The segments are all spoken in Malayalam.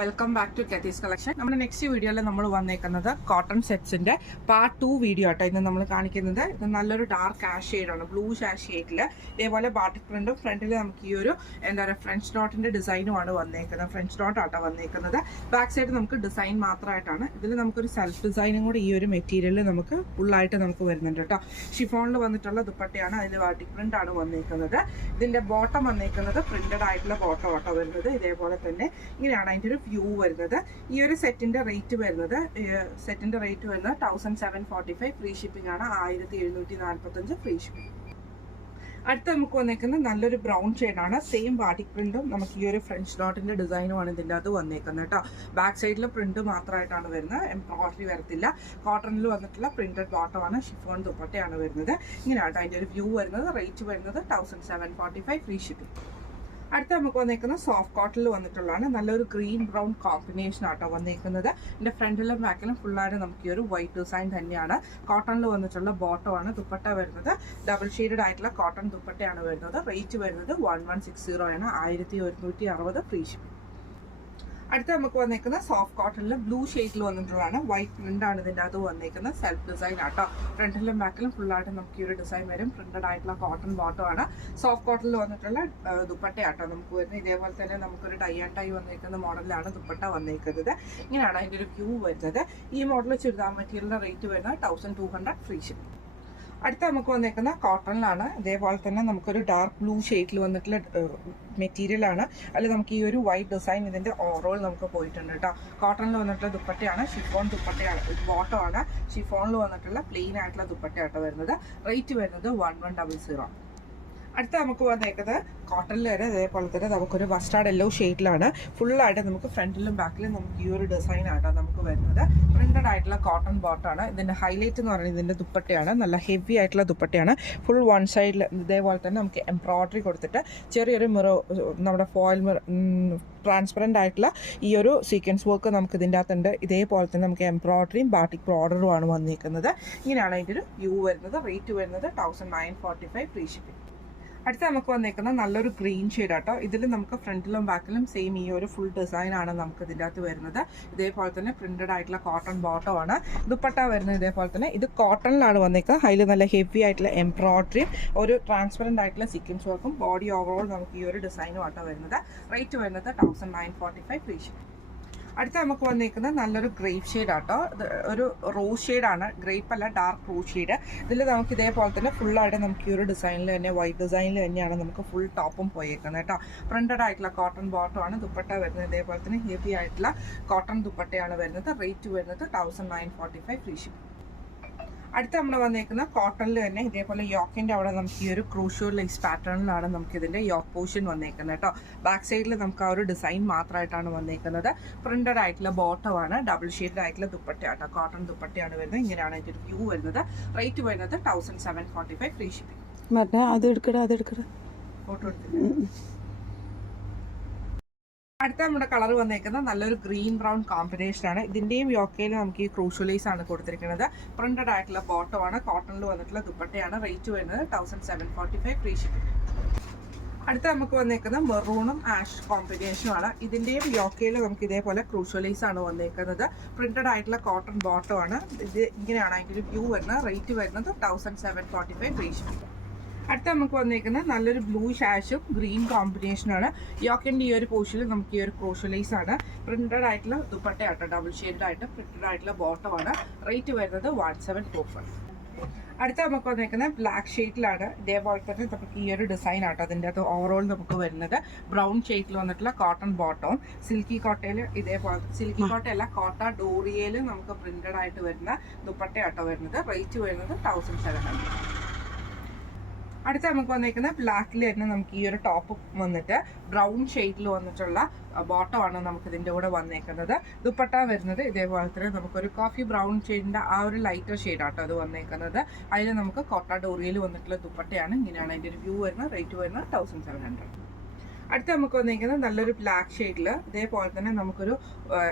വെൽക്കം ബാക്ക് ടു കെത്തീസ് കളക്ഷൻ. നമ്മുടെ നെക്സ്റ്റ് വീഡിയോയിൽ നമ്മൾ വന്നേക്കുന്നത് കോട്ടൺ സെറ്റ്സിന്റെ പാർട്ട് 2 വീഡിയോ ആട്ടോ. ഇന്ന് നമ്മൾ കാണിക്കുന്നത് ഇത് നല്ലൊരു ഡാർക്ക് ആഷ് ഷെയ്ഡാണ്, ബ്ലൂ ആഷ് ഷെയ്ഡിൽ ഇതേപോലെ ബാട്ടിക് പ്രിന്റും ഫ്രണ്ടിൽ നമുക്ക് ഈ ഒരു ഫ്രഞ്ച് ഡോട്ടിന്റെ ഡിസൈനുമാണ് വന്നേക്കുന്നത്. ഫ്രഞ്ച് ഡോട്ട് ആട്ടോ വന്നേക്കുന്നത്. ബാക്ക് സൈഡ് നമുക്ക് ഡിസൈൻ മാത്രമായിട്ടാണ്. ഇതിൽ നമുക്കൊരു സെൽഫ് ഡിസൈനും കൂടി ഈ ഒരു മെറ്റീരിയലിൽ നമുക്ക് ഫുള്ളായിട്ട് നമുക്ക് വരുന്നുണ്ട് കേട്ടോ. ഷിഫോണിൽ വന്നിട്ടുള്ള ദുപ്പട്ടയാണ്, അതിൽ ബാട്ടിക് പ്രിന്റ് ആണ് വന്നേക്കുന്നത്. ഇതിന്റെ ബോട്ടം വന്നേക്കുന്നത് പ്രിന്റഡ് ആയിട്ടുള്ള ബോട്ടം ആട്ടോ വരുന്നത്. ഇതേപോലെ തന്നെ ഇങ്ങനെയാണ് അതിന്റെ ഒരു വ്യൂ വരുന്നത്. ഈ ഒരു സെറ്റിന്റെ റേറ്റ് വരുന്നത് 1745. ഫ്രീ ഷിപ്പിംഗ് ആണ്. 1745 ഫ്രീ ഷിപ്പിംഗ്. അടുത്ത നമുക്ക് വന്നേക്കുന്നത് നല്ലൊരു ബ്രൗൺ ഷെയ്ഡാണ്. സെയിം ബാട്ടിക് പ്രിന്റും നമുക്ക് ഈ ഒരു ഫ്രഞ്ച് ഡോട്ടിന്റെ ഡിസൈനുമാണ് ഇതിൻ്റെ അത് വന്നേക്കുന്നത് കേട്ടോ. ബാക്ക് സൈഡിൽ പ്രിന്റ് മാത്രമായിട്ടാണ് വരുന്നത്, എംബ്രോയിഡറി വരത്തില്ല. കോട്ടണിൽ വന്നിട്ടുള്ള പ്രിന്റഡ് ബോട്ടമാണ്, ഷിഫോൺ ദുപ്പട്ടയാണ് വരുന്നത്. ഇങ്ങനെയാട്ടോ അതിൻ്റെ ഒരു വ്യൂ വരുന്നത്. റേറ്റ് വരുന്നത് 1745 ഫ്രീ ഷിപ്പിംഗ്. അടുത്ത നമുക്ക് വന്നേക്കുന്നത് സോഫ്റ്റ് കോട്ടണിൽ വന്നിട്ടുള്ളതാണ്. നല്ലൊരു ഗ്രീൻ ബ്രൗൺ കോമ്പിനേഷൻ ആട്ടോ വന്നേക്കുന്നത്. ഇതിന്റെ ഫ്രണ്ടിലും ബാക്കിലും ഫുള്ളായിട്ട് നമുക്ക് ഈ ഒരു വൈറ്റ് ഡിസൈൻ തന്നെയാണ്. കോട്ടണിൽ വന്നിട്ടുള്ള ബോട്ടമാണ്. ദുപ്പട്ട വരുന്നത് ഡബിൾ ഷെയ്ഡഡ് ആയിട്ടുള്ള കോട്ടൺ ദുപ്പട്ടയാണ് വരുന്നത്. റേറ്റ് വരുന്നത് 1160 ആണ്. 1160 ഫ്രീ ഷിപ്പിംഗ്. അടുത്ത നമുക്ക് വന്നേക്കുന്നത് സോഫ്റ്റ് കോട്ടണിൽ ബ്ലൂ ഷെയ്ഡിൽ വന്നിട്ടുള്ളതാണ്. വൈറ്റ് പ്രിന്റ് ആണ് ഇതിൻ്റെ അത് വന്നേക്കുന്നത്. സെൽഫ് ഡിസൈൻ ആട്ടോ. ഫ്രണ്ടിലും ബാക്കിലും ഫുള്ളായിട്ട് നമുക്ക് ഈ ഒരു ഡിസൈൻ വരും. പ്രിന്റഡ് ആയിട്ടുള്ള കോട്ടൺ ബോട്ടം ആണ്. സോഫ്റ്റ് കോട്ടണിൽ വന്നിട്ടുള്ള ദുപ്പട്ടയാട്ടോ നമുക്ക് വരുന്നത്. ഇതേപോലെ തന്നെ നമുക്കൊരു ടൈ ആൻഡ് ടൈ വന്നേക്കുന്ന മോഡലാണ് ദുപ്പട്ട വന്നേക്കുന്നത്. ഇങ്ങനെയാണ് അതിൻ്റെ ഒരു വ്യൂ വരുന്നത്. ഈ മോഡൽ ചുരിദാർ മെറ്റീരിയലിന്റെ റേറ്റ് വരുന്നത് 1200 ഫ്രീ ഷിപ്പിംഗ്. അടുത്ത നമുക്ക് വന്നേക്കുന്ന കോട്ടണിലാണ്. ഇതേപോലെ തന്നെ നമുക്കൊരു ഡാർക്ക് ബ്ലൂ ഷെയ്ഡിൽ വന്നിട്ടുള്ള മെറ്റീരിയലാണ്. അതിൽ നമുക്ക് ഈ ഒരു വൈറ്റ് ഡിസൈൻ ഇതിന്റെ ഓവറോൾ നമുക്ക് പോയിട്ടുണ്ട് കേട്ടോ. കോട്ടണിൽ വന്നിട്ടുള്ള ദുപ്പട്ടയാണ്, ഷിഫോൺ ദുപ്പട്ടയാണ്, ബോട്ടമാണ്. ഷിഫോണിൽ വന്നിട്ടുള്ള പ്ലെയിൻ ആയിട്ടുള്ള ദുപ്പട്ടയാട്ടോ വരുന്നത്. റേറ്റ് വരുന്നത് 1100. അടുത്ത നമുക്ക് വന്നേക്കുന്നത് കോട്ടണിൽ വരെ ഇതേപോലെ തന്നെ നമുക്കൊരു മസ്റ്റാർഡ് യെല്ലോ ഷെയ്ഡിലാണ്. ഫുള്ളായിട്ട് നമുക്ക് ഫ്രണ്ടിലും ബാക്കിലും നമുക്ക് ഈ ഒരു ഡിസൈൻ ആട്ടോ നമുക്ക് വരുന്നത്. പ്രിന്റഡ് ആയിട്ടുള്ള കോട്ടൺ ബോട്ടാണ്. ഇതിന്റെ ഹൈലൈറ്റ് എന്ന് പറയുന്നത് ഇതിന്റെ ദുപ്പട്ടയാണ്. നല്ല ഹെവി ആയിട്ടുള്ള ദുപ്പട്ടയാണ്. ഫുൾ വൺ സൈഡിൽ ഇതേപോലെ തന്നെ നമുക്ക് എംബ്രോയിഡറി കൊടുത്തിട്ട് ചെറിയൊരു നമ്മുടെ ഫോയിൽ ട്രാൻസ്പെറൻ്റ് ആയിട്ടുള്ള ഈ ഒരു സീക്വൻസ് വർക്ക് നമുക്ക് ഇതിൻ്റെ അകത്തുണ്ട്. ഇതേപോലെ തന്നെ നമുക്ക് എംബ്രോയിഡറിയും ബാട്ടിക് ബോർഡറുമാണ് വന്നിരിക്കുന്നത്. ഇങ്ങനെയാണ് അതിൻ്റെ ഒരു വ്യൂ വരുന്നത്. റേറ്റ് വരുന്നത് 1945 ഫ്രീ ഷിപ്പിംഗ്. അടുത്ത നമുക്ക് വന്നേക്കുന്ന നല്ലൊരു ഗ്രീൻ ഷെയ്ഡ് ആട്ടോ. ഇതിൽ നമുക്ക് ഫ്രണ്ടിലും ബാക്കിലും സെയിം ഈ ഒരു ഫുൾ ഡിസൈൻ ആണ് നമുക്ക് ഇതിൻ്റെ അകത്ത് വരുന്നത്. ഇതേപോലെ തന്നെ പ്രിന്റഡ് ആയിട്ടുള്ള കോട്ടൺ ബോട്ടം ആണ്. ദുപ്പട്ട വരുന്നത് ഇതേപോലെ തന്നെ. ഇത് കോട്ടണിലാണ് വന്നേക്കുന്നത്. അതിൽ നല്ല ഹെവി ആയിട്ടുള്ള എംബ്രോയിഡറിയും ഒരു ട്രാൻസ്പെറൻ്റ് ആയിട്ടുള്ള സീക്വൻസ് വർക്കും ബോഡി ഓവറോൾ നമുക്ക് ഈ ഒരു ഡിസൈനും ആട്ടോ വരുന്നത്. റേറ്റ് വരുന്നത് 1945 ഫ്രീ ഷിപ്പിംഗ്. അടുത്ത നമുക്ക് വന്നിരിക്കുന്നത് നല്ലൊരു ഗ്രേപ്പ് ഷെയ്ഡ് ആട്ടോ. ഒരു റോസ് ഷെയ്ഡാണ്, ഗ്രേപ്പ് അല്ല, ഡാർക്ക് റോസ് ഷെയ്ഡ്. ഇതിൽ നമുക്ക് ഇതേപോലെ തന്നെ ഫുള്ളായിട്ട് നമുക്ക് ഈ ഒരു ഡിസൈനിൽ തന്നെ വൈറ്റ് ഡിസൈനിൽ തന്നെയാണ് നമുക്ക് ഫുൾ ടോപ്പും പോയേക്കുന്നത് കേട്ടോ. പ്രിന്റഡ് ആയിട്ടുള്ള കോട്ടൺ ബോട്ടമാണ്. ദുപ്പട്ട വരുന്നത് ഇതേപോലെ തന്നെ ഹെവി ആയിട്ടുള്ള കോട്ടൺ ദുപ്പട്ടയാണ് വരുന്നത്. റേറ്റ് വരുന്നത് 1945 ഫ്രീ ഷിപ്പിംഗ്. അടുത്ത നമ്മൾ വന്നേക്കുന്ന കോട്ടണിൽ തന്നെ ഇതേപോലെ യോക്കിന്റെ അവിടെ നമുക്ക് ഈ ഒരു ക്രൂഷ്യൽ ലേസ് പാറ്റേണിലാണ് നമുക്ക് ഇതിന്റെ യോക്ക് പോർഷൻ വന്നേക്കുന്നത് കേട്ടോ. ബാക്ക് സൈഡിൽ നമുക്ക് ആ ഒരു ഡിസൈൻ മാത്രമായിട്ടാണ് വന്നേക്കുന്നത്. പ്രിന്റഡ് ആയിട്ടുള്ള ബോട്ടമാണ്. ഡബിൾ ഷെയ്ഡ് ആയിട്ടുള്ള ദുപ്പട്ടയാട്ടോ. കോട്ടൺ ദുപ്പട്ടയാണ് വരുന്നത്. ഇങ്ങനെയാണ് അതിന്റെ ഒരു വ്യൂ വരുന്നത്. റേറ്റ് വരുന്നത് 1745 ഫ്രീ ഷിപ്പിംഗ്. ഫോട്ടോ എടുത്തില്ല. അടുത്ത നമ്മുടെ കളർ വന്നേക്കുന്നത് നല്ലൊരു ഗ്രീൻ ബ്രൗൺ കോമ്പിനേഷൻ ആണ്. ഇതിന്റെയും യോക്കയിൽ നമുക്ക് ഈ ക്രൂഷ്യലൈസ് ആണ് കൊടുത്തിരിക്കുന്നത്. പ്രിന്റഡ് ആയിട്ടുള്ള ബോട്ടമാണ്. കോട്ടണിൽ വന്നിട്ടുള്ള ദുപ്പട്ടയാണ്. റേറ്റ് വരുന്നത് 1745 ഫ്രീ ഷിപ്പിംഗ്. അടുത്ത നമുക്ക് വന്നേക്കുന്നത് മെറൂണും ആഷ് കോമ്പിനേഷനും ആണ്. ഇതിന്റെയും യോക്കയിൽ നമുക്ക് ഇതേപോലെ ക്രൂഷ്യലൈസ് ആണ് വന്നേക്കുന്നത്. പ്രിന്റഡ് ആയിട്ടുള്ള കോട്ടൺ ബോട്ടമാണ്. ഇത് ഇങ്ങനെയാണ് അതിന്റെ ഒരു വ്യൂ വരുന്നത്. റേറ്റ് വരുന്നത് 1745 ഫ്രീ ഷിപ്പിംഗ്. അടുത്ത നമുക്ക് വന്നേക്കുന്നത് നല്ലൊരു ബ്ലൂ ഷാഷും ഗ്രീൻ കോമ്പിനേഷനാണ്. യോക്കിന്റെ ഈ ഒരു പോർഷനിൽ നമുക്ക് ഈ ഒരു ക്രോഷ്യലൈസ് ആണ്. പ്രിന്റഡ് ആയിട്ടുള്ള ദുപ്പട്ടയാട്ടോ. ഡബിൾ ഷെയ്ഡ് ആയിട്ട് പ്രിന്റഡ് ആയിട്ടുള്ള ബോട്ടമാണ്. റേറ്റ് വരുന്നത് 1745. അടുത്ത നമുക്ക് വന്നേക്കുന്നത് ബ്ലാക്ക് ഷെയ്ഡിലാണ്. ഇതേപോലെ തന്നെ നമുക്ക് ഈ ഒരു ഡിസൈൻ ആട്ടോ അതിൻ്റെ അകത്ത് ഓവറോൾ നമുക്ക് വരുന്നത്. ബ്രൗൺ ഷെയ്ഡിൽ വന്നിട്ടുള്ള കോട്ടൺ ബോട്ടവും സിൽക്കി കോട്ടയിൽ ഇതേപോലെ, സിൽക്കി കോട്ടയല്ല, കോട്ട ഡോറിയയിൽ നമുക്ക് പ്രിന്റഡ് ആയിട്ട് വരുന്ന ദുപ്പട്ടയാട്ടോ വരുന്നത്. റേറ്റ് വരുന്നത് 1700. അടുത്ത നമുക്ക് വന്നേക്കുന്നത് ബ്ലാക്കിൽ തന്നെ നമുക്ക് ഈ ഒരു ടോപ്പ് വന്നിട്ട് ബ്രൗൺ ഷെയ്ഡിൽ വന്നിട്ടുള്ള ബോട്ടമാണ് നമുക്ക് ഇതിൻ്റെ കൂടെ വന്നേക്കുന്നത്. ദുപ്പട്ട വരുന്നത് ഇതേപോലെ തന്നെ നമുക്കൊരു കോഫി ബ്രൗൺ ഷെയ്ഡിൻ്റെ ആ ഒരു ലൈറ്റർ ഷെയ്ഡാട്ടോ അത് വന്നേക്കുന്നത്. അതിൽ നമുക്ക് കോട്ട ഡോറിയയിൽ വന്നിട്ടുള്ള ദുപ്പട്ടയാണ്. ഇങ്ങനെയാണ് അതിൻ്റെ ഒരു വ്യൂ വരുന്നത്. റേറ്റ് വരുന്നത് 1700. അടുത്ത നമുക്ക് വന്നിരിക്കുന്നത് നല്ലൊരു ബ്ലാക്ക് ഷെയ്ഡിൽ ഇതേപോലെ തന്നെ നമുക്കൊരു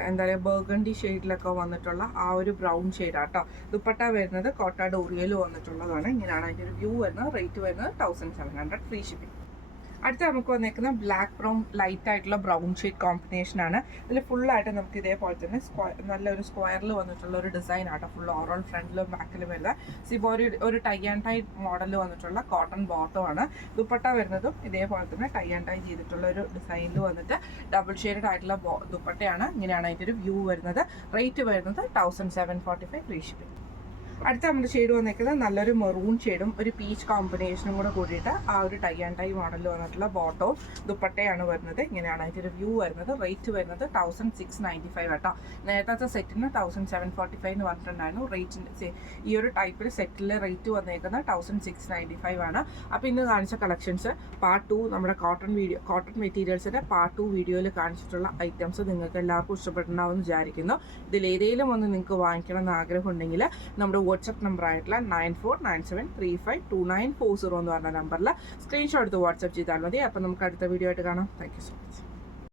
എന്താ പറയുക ബർഗണ്ടി ഷെയ്ഡിലൊക്കെ വന്നിട്ടുള്ള ആ ഒരു ബ്രൗൺ ഷെയ്ഡാട്ടോ. ദുപ്പട്ട വരുന്നത് കോട്ട ഡോറിയയിൽ വന്നിട്ടുള്ളതാണ്. ഇങ്ങനെയാണ് അതിൻ്റെ ഒരു വ്യൂ വരുന്നത്. റേറ്റ് വരുന്നത് 1700 ഫ്രീ ഷിപ്പിംഗ്. അടുത്ത നമുക്ക് വന്നേക്കുന്ന ബ്ലാക്ക് ബ്രൗൺ ലൈറ്റ് ആയിട്ടുള്ള ബ്രൗൺ ഷെയ്ഡ് കോമ്പിനേഷൻ ആണ്. ഇതിൽ ഫുള്ളായിട്ട് നമുക്ക് ഇതേപോലെ തന്നെ നല്ലൊരു സ്ക്വയറിൽ വന്നിട്ടുള്ള ഒരു ഡിസൈൻ ആട്ടോ. ഫുൾ ഓവറോൾ ഫ്രണ്ടിലും ബാക്കിലും വരുന്ന സിബോരി ഒരു ടൈ ആൻഡ് ടൈ മോഡലിൽ വന്നിട്ടുള്ള കോട്ടൺ ബോട്ടം ആണ്. ദുപ്പട്ട വരുന്നതും ഇതേപോലെ തന്നെ ടൈ ആൻഡ് ടൈ ചെയ്തിട്ടുള്ള ഒരു ഡിസൈനിൽ വന്നിട്ട് ഡബിൾ ഷെയ്ഡ് ആയിട്ടുള്ള ദുപ്പട്ടയാണ്. ഇങ്ങനെയാണ് അതിൻ്റെ ഒരു വ്യൂ വരുന്നത്. റേറ്റ് വരുന്നത് 1745 ഫ്രീ ഷിപ്പിംഗ്. അടുത്ത നമ്മുടെ ഷെയ്ഡ് വന്നിരിക്കുന്നത് നല്ലൊരു മെറൂൺ ഷെയ്ഡും ഒരു പീച്ച് കോമ്പിനേഷനും കൂടെ കൂടിയിട്ട് ആ ഒരു ടൈ ആൻഡ് ടൈ മോഡലിൽ വന്നിട്ടുള്ള ബോട്ടവും ദുപ്പട്ടയാണ് വരുന്നത്. ഇങ്ങനെയാണ് അതിൻ്റെ ഒരു വ്യൂ വരുന്നത്. റേറ്റ് വരുന്നത് 1695 കേട്ടോ. നേരത്തെ സെറ്റിന് 1745 എന്ന് പറഞ്ഞിട്ടുണ്ടായിരുന്നു. റേറ്റിൻ്റെ ഈ ഒരു ടൈപ്പിൽ സെറ്റിൽ റേറ്റ് വന്നേക്കുന്നത് 1695 ആണ്. അപ്പോൾ ഇന്ന് കാണിച്ച കളക്ഷൻസ് പാർട്ട് 2 നമ്മുടെ കോട്ടൺ മെറ്റീരിയൽസിൻ്റെ പാർട്ട് 2 വീഡിയോയിൽ കാണിച്ചിട്ടുള്ള ഐറ്റംസ് നിങ്ങൾക്ക് എല്ലാവർക്കും ഇഷ്ടപ്പെട്ടുണ്ടാവുമെന്ന് വിചാരിക്കുന്നു. ഇതിലേതെങ്കിലും ഒന്ന് നിങ്ങൾക്ക് വാങ്ങിക്കണം എന്ന് ആഗ്രഹം ഉണ്ടെങ്കിൽ നമ്മുടെ വാട്സപ്പ് നമ്പർ ആയിട്ടുള്ള 9497352940 എന്ന് പറഞ്ഞ നമ്പറിൽ സ്ക്രീൻഷോട്ട് എടുത്ത് വാട്സപ്പ് ചെയ്താൽ മതി. അപ്പോൾ നമുക്ക് അടുത്ത വീഡിയോ ആയിട്ട് കാണാം. Thank you so much.